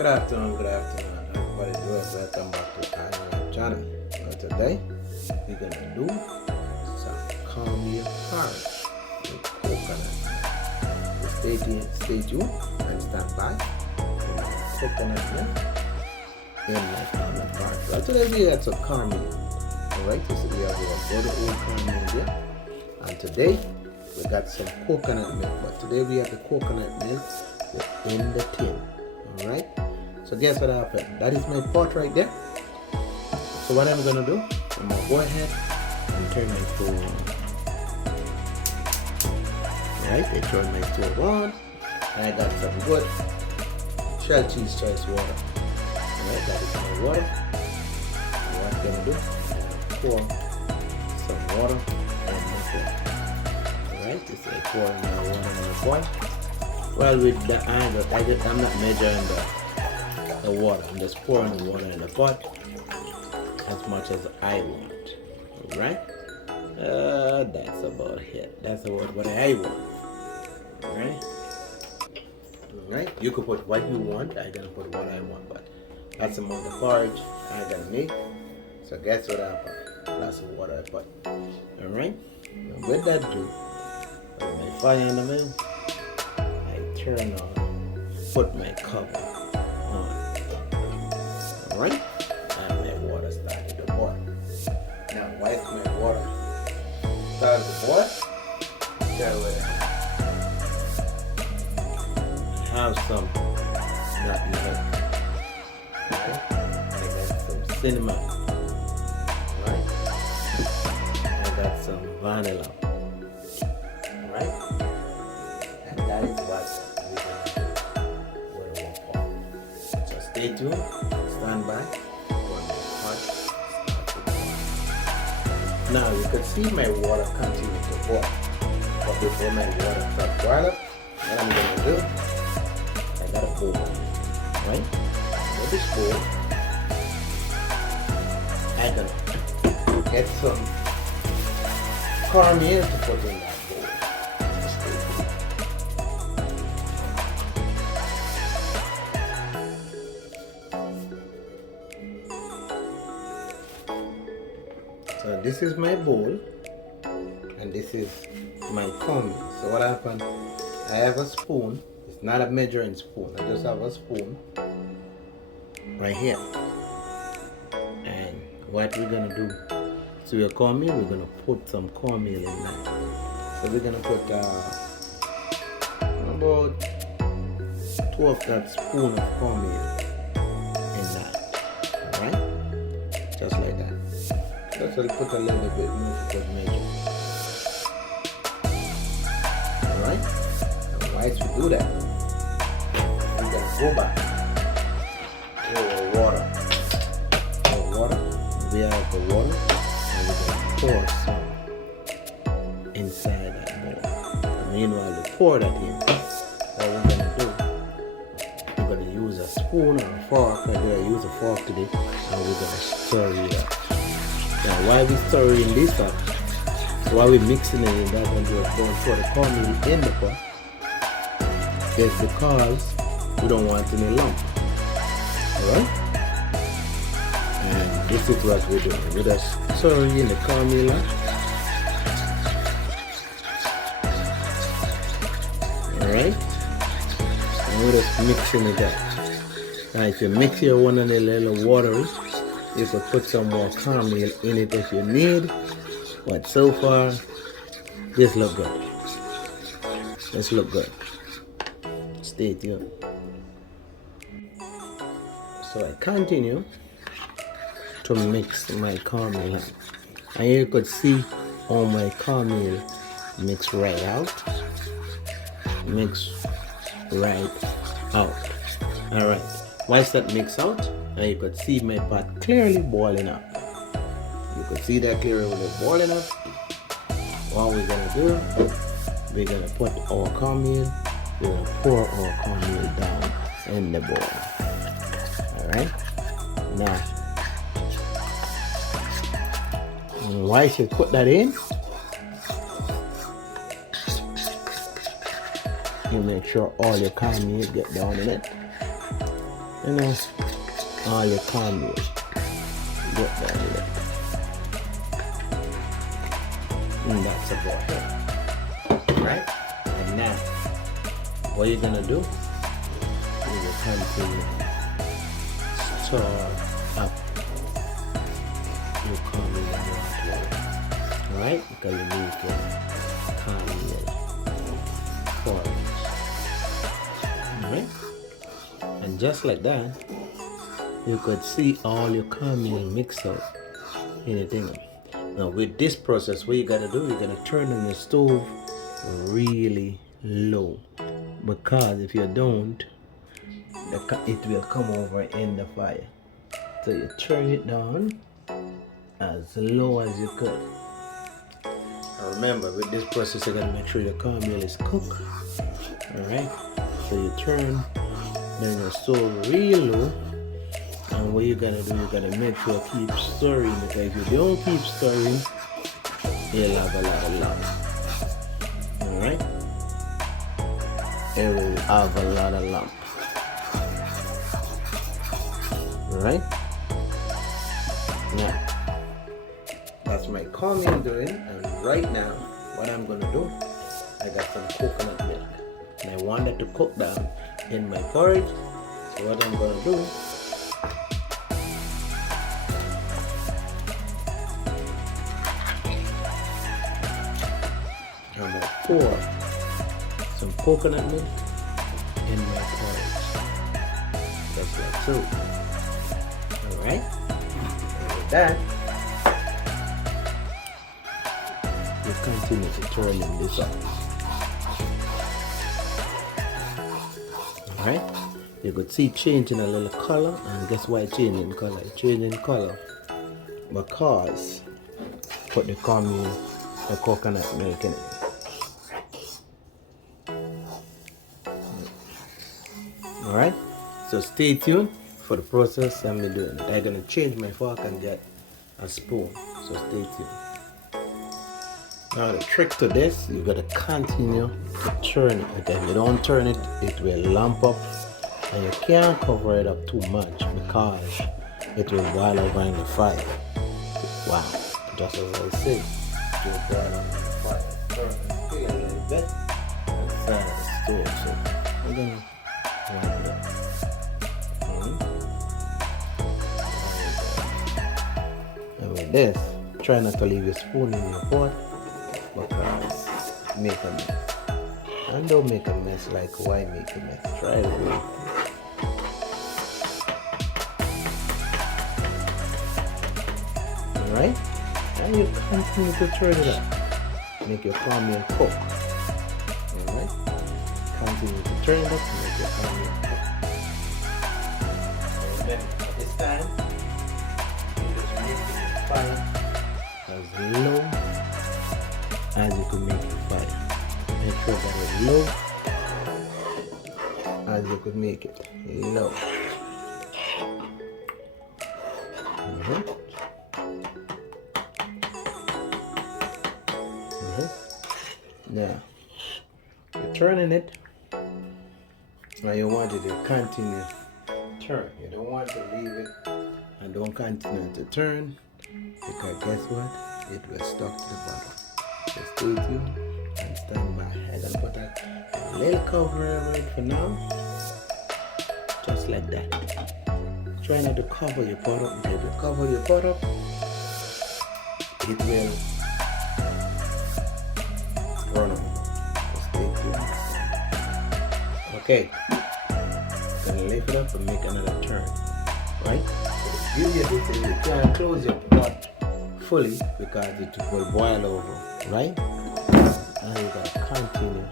Good afternoon, everybody doing? Welcome back to our channel. Now today we're gonna do some cornmeal porridge with coconut. So stay tuned and stand by for my coconut milk in my cornmeal porridge. So today we had some cornmeal. Alright, so we have our good old cornmeal there. And today we got some coconut milk, but today we have the coconut milk in the tin. Alright, so guess what happened? That is my pot right there. So what I'm gonna do, I'm gonna go ahead and turn my stove on. Alright, I turn my stove on and I got some good shell cheese choice water. Alright, that is my water. And what I'm gonna do, pour some water in my pot. Alright, this is pouring my water in the pot. Well, with the angle, I'm not measuring the water. I'm just pouring the water in the pot as much as I want. Alright? That's about it. That's about what I want. Alright? Alright? You can put what you want. I'm gonna put what I want, but that's the amount of porridge I'm gonna make. So guess what happened? That's the water I put. Alright? Now with that do, with my fire in the middle, turn on, put my cover on. Alright? And my water started to boil. Now once my water started to boil, I have some nutmeg. Right? I got some cinnamon. Right? I got some vanilla. Right? And that is what stay tuned, stand by for my pot start to boil. Now you can see my water continue to boil. But before my water starts boil up, what I'm going to do, I got a bowl. Right? With this bowl, I'm going to get some cornmeal to put in that bowl. So this is my bowl and this is my cornmeal. So what happened? I have a spoon. It's not a measuring spoon. I just have a spoon right here. And what we're gonna do to your cornmeal, we're gonna put some cornmeal in that. So we're gonna put about 2 of that spoon of cornmeal in that. Alright? Just like that. Just put a little bit more for measure. Alright? And once you do that, we're gonna go back to our water. We have the water and we're gonna pour some inside that bowl. And meanwhile we pour that in. What we're gonna do, we're gonna use a spoon or a fork. I'm gonna use a fork today and we're gonna stir it up. Now while we're stirring this up, so while we're mixing it in that and we're going to pour the cornmeal in the pot, it's because we don't want any lump. Alright? And this is what we're doing. We're just stirring in the cornmeal up. Alright? And we're just mixing it up. Now if you mix your one and a little watery, you can put some more cornmeal in it if you need, but so far this look good. This look good. Stay tuned. So I continue to mix my cornmeal, and you could see all my cornmeal mix right out. Mix right out. Alright. Once that mix out, and you could see my pot clearly boiling up. You could see that clearly boiling up. What we're gonna do, we're gonna put our cornmeal, we're gonna pour our cornmeal down in the bowl. Alright? Now, once you put that in, you make sure all your cornmeal get down in it. you know, all your cornmeal. Get down there. And that's about it. Right? And now, what you're gonna do is you continue store up your cornmeal in your hot water. Alright? Because you need to cornmeal porridge. Alright? And just like that, you could see all your cornmeal mixed out in the thing. Now with this process, what you gotta do, you're gonna turn on your stove really low, because if you don't, it will come over in the fire. So you turn it down as low as you could. Now remember, with this process, you gotta make sure your cornmeal is cooked. Alright, so you turn down your stove real low. And what you gotta do, you gotta make sure you keep stirring, because if you don't keep stirring, you'll have a lot of lump. Alright? It will have a lot of lump. Alright? Now, that's my cornmeal doing, and right now, what I'm gonna do, I got some coconut milk. And I want it to cook down in my porridge. So what I'm gonna do, I'm gonna pour some coconut milk in my porridge, just like so. Alright? And with that, you continue to turning this up. Alright? You could see changing a little color, and guess why it's changing color? It's changing color because put the cornmeal, the coconut milk in it. Alright, so stay tuned for the process I'm doing. I'm gonna change my fork and get a spoon, so stay tuned. Now the trick to this, you gotta continue to turn it, because if you don't turn it, it will lump up, and you can't cover it up too much because it will boil over in the fire. Wow, just as I said, it will boil over in the fire. Turn it a little bit and turn the stove. So I'm gonna and with this, try not to leave your spoon in your pot, because make a mess. And don't make a mess like why make a mess. Try it again. Alright? And you continue to turn it up. Make your cornmeal cook. Alright? Continue to turn it up and make your cornmeal cook. And then at this time, you just make the fire as low as you could make your fire. Make sure that it's low as you could make it. Low. Now, you're turning it, and you want it to continue turn. You don't want to leave it and don't continue to turn, because guess what? It will stuck to the bottom. So stay tuned and stand by. I'm gonna put a little cover over it for now, just like that. Try not to cover your pot up, because if you cover your pot up, it will run over. So stay tuned. Okay, gonna lift it up and make another turn, right? So give you this, you can't close your pot fully because it will boil over, right? And you gotta continue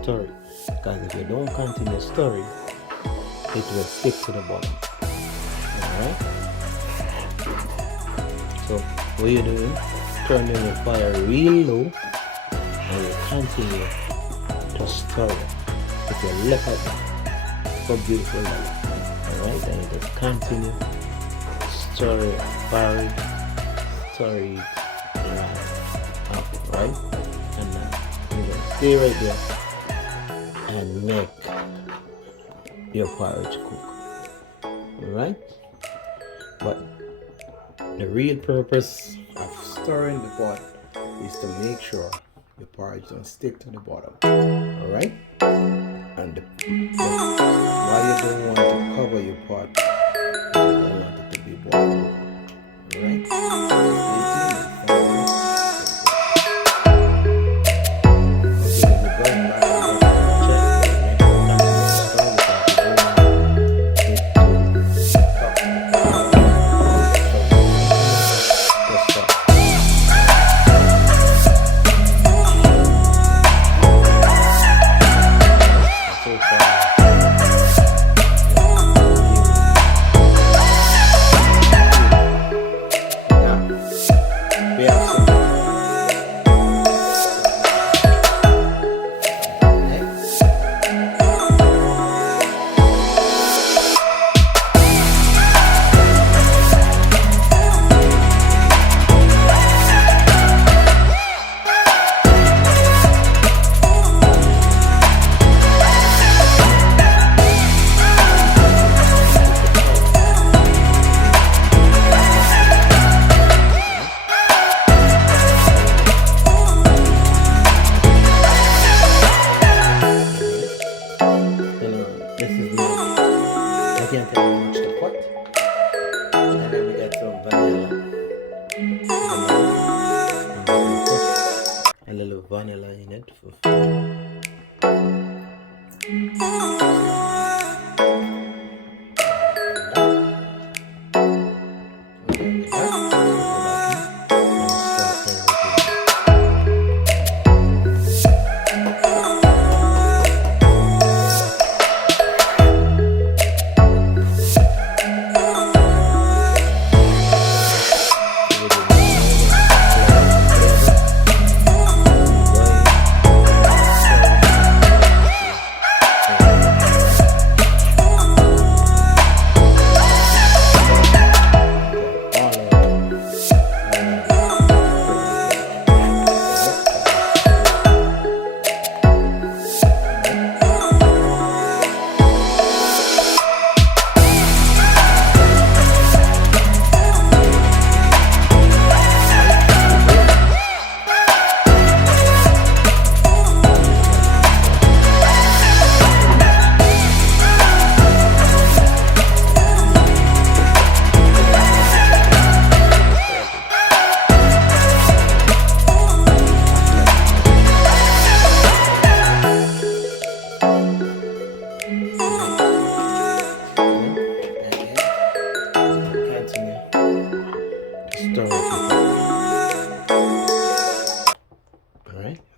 stirring, because if you don't continue stirring, it will stick to the bottom. Alright? So what you're doing, turn down the fire real low and you continue to stir it. If you look at that, how beautiful that is. Alright, and you just continue stir it, porridge, stir it up, right? And now you're gonna stay right there and make your porridge cook. Alright? But the real purpose of stirring the pot is to make sure the porridge don't stick to the bottom. Alright? And why you don't want to cover your pot, you don't want it to be boiled. Alright? A little vanilla in it for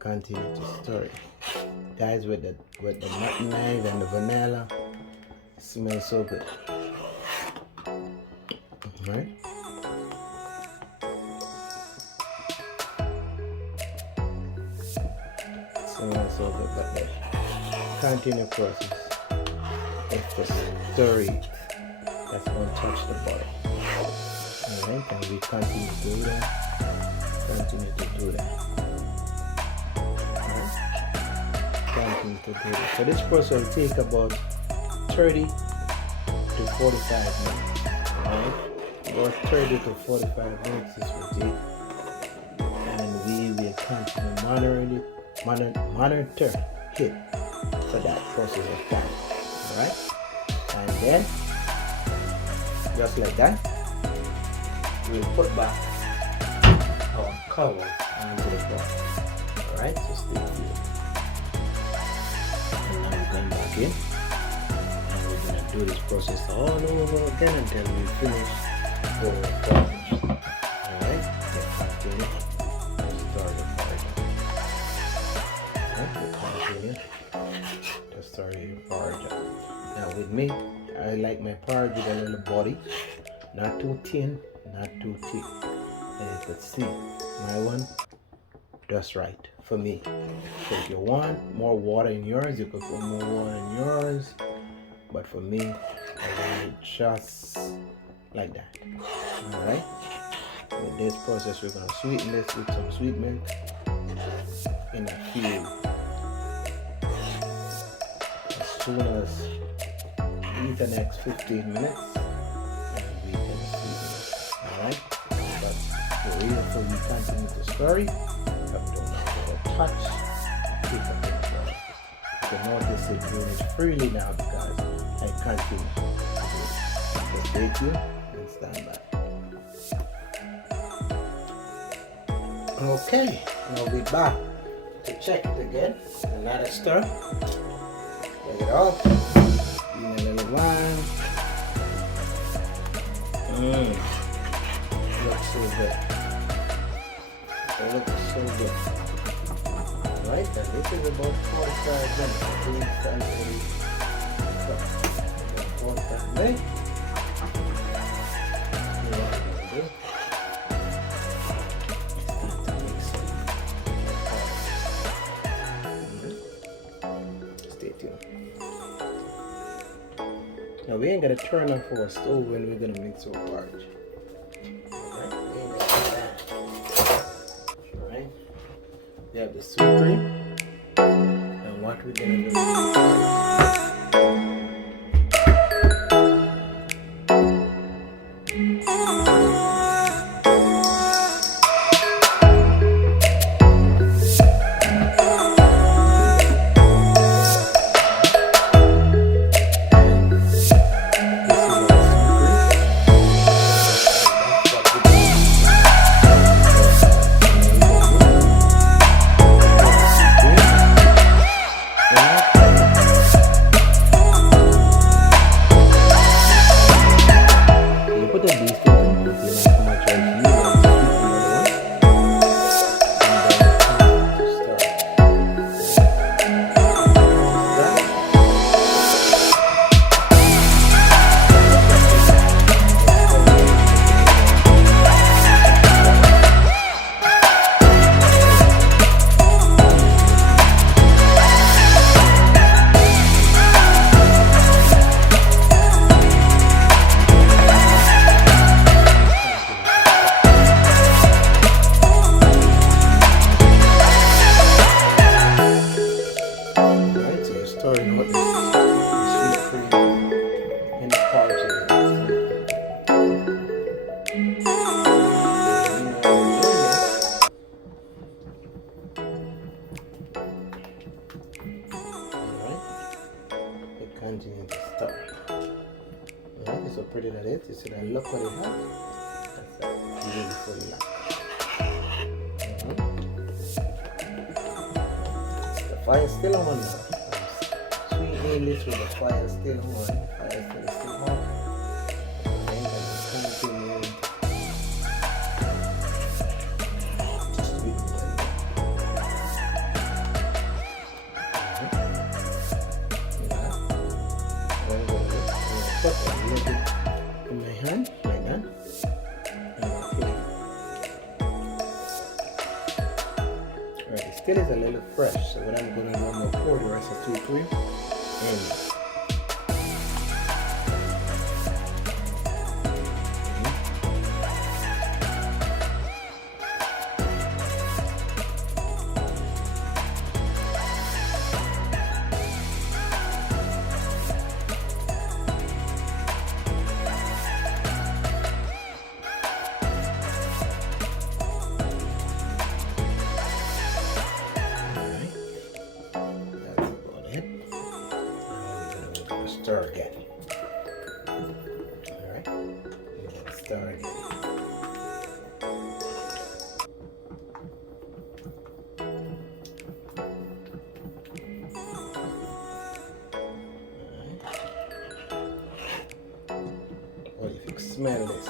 continue to stir it, guys. With the nutmeg and the vanilla, it smells so good. Alright, smells so good. But the continue process is to stir it. That's going to touch the bottom. Alright, and we continue to do that. Continue to do that. So this process will take about 30 to 45 minutes. Alright? About 30 to 45 minutes this will take. And we will continue monitor it for that process of time. Alright? And then just like that, we'll put back our cover onto the pot. Alright? So stay tuned. And now we're going back in, and we're going to do this process all over again until we finish our porridge. Alright, let's continue to start the porridge. Alright, we'll continue to start your porridge. Now with me, I like my porridge with a little body, not too thin, not too thick. And you could see my one just right for me. So if you want more water in yours, you could put more water in yours, but for me, I want it just like that. Alright, with this process, we're going to sweeten this with some sweet milk in a few. As soon as in the next 15 minutes, read before we continue the story. Up to a touch. Pick up the water. You can notice it doing it freely now because I continue to do it. So stay tuned and stand by. Okay, now we're back to check it again. Another stir. Take it off. Give me a little wine. Looks so good. It looks so good. Alright, and this is about 45 minutes. I think that's about 45 minutes. Stay tuned. Now we ain't gonna turn off our stove when we're gonna mix our porridge. Alright, we ain't gonna do that. Alright. We have the sweet cream. And what we're gonna do is continue to stir. Alright, it's so pretty that it is. So then look what it has. That's beautiful look. The fire is still on now. Sweetening this with the fire still on. The fire still on. And then continue just to be put a little bit in my hand, like that, and okay. Alright, it still is a little fresh, so what I'm going to do, I'm going to pour the rest of sweet cream in. Stir again. Alright, stir again. What do you think? Smell this.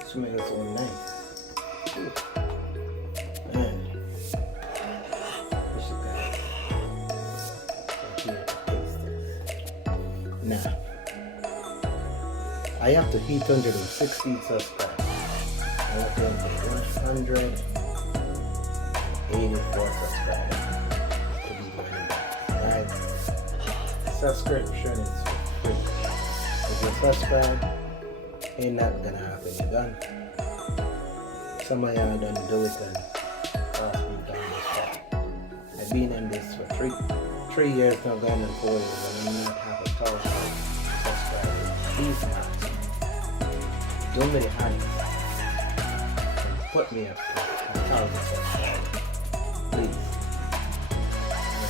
It smells so nice. Ooh. Man. Now, I have to heat 160 subscribers. I have to hit 184 subscribers to be joining back. Alright? Subscription is free. If you subscribe, ain't not gonna happen. You're done. Some of y'all done do it and cost me down this far. I've been in this for three years now, going on 4 years, and I'm not have 1,000 subscribers. Please, not. Don't really hide. put me up to 1,000 subscribers. Please.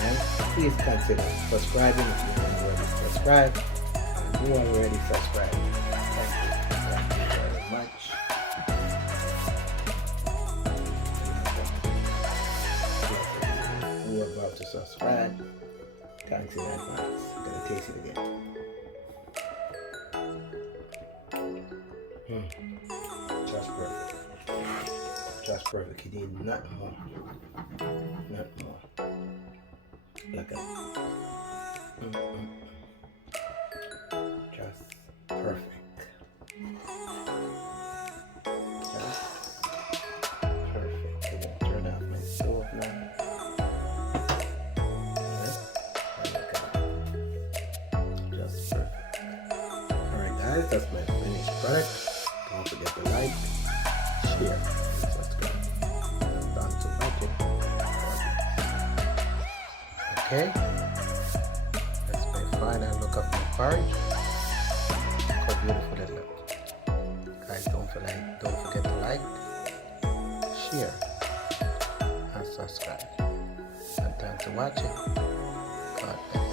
Alright? Please consider subscribing if you haven't already subscribed. And you are already subscribed. Thank you very much. Who are about to subscribe, thanks in advance. I'm gonna taste it again. Just perfect. Just perfect. You need nothing more. Nothing more. Look at it. Just perfect. Just perfect. I'm gonna turn off my stove now. Just perfect. Alright guys, that's my finished product. Don't forget to like, share, and subscribe. Thanks for watching. Okay? That's my final look of my porridge. Look how beautiful it looks. Guys, don't forget to like, share, and subscribe. And thanks for watching. God bless.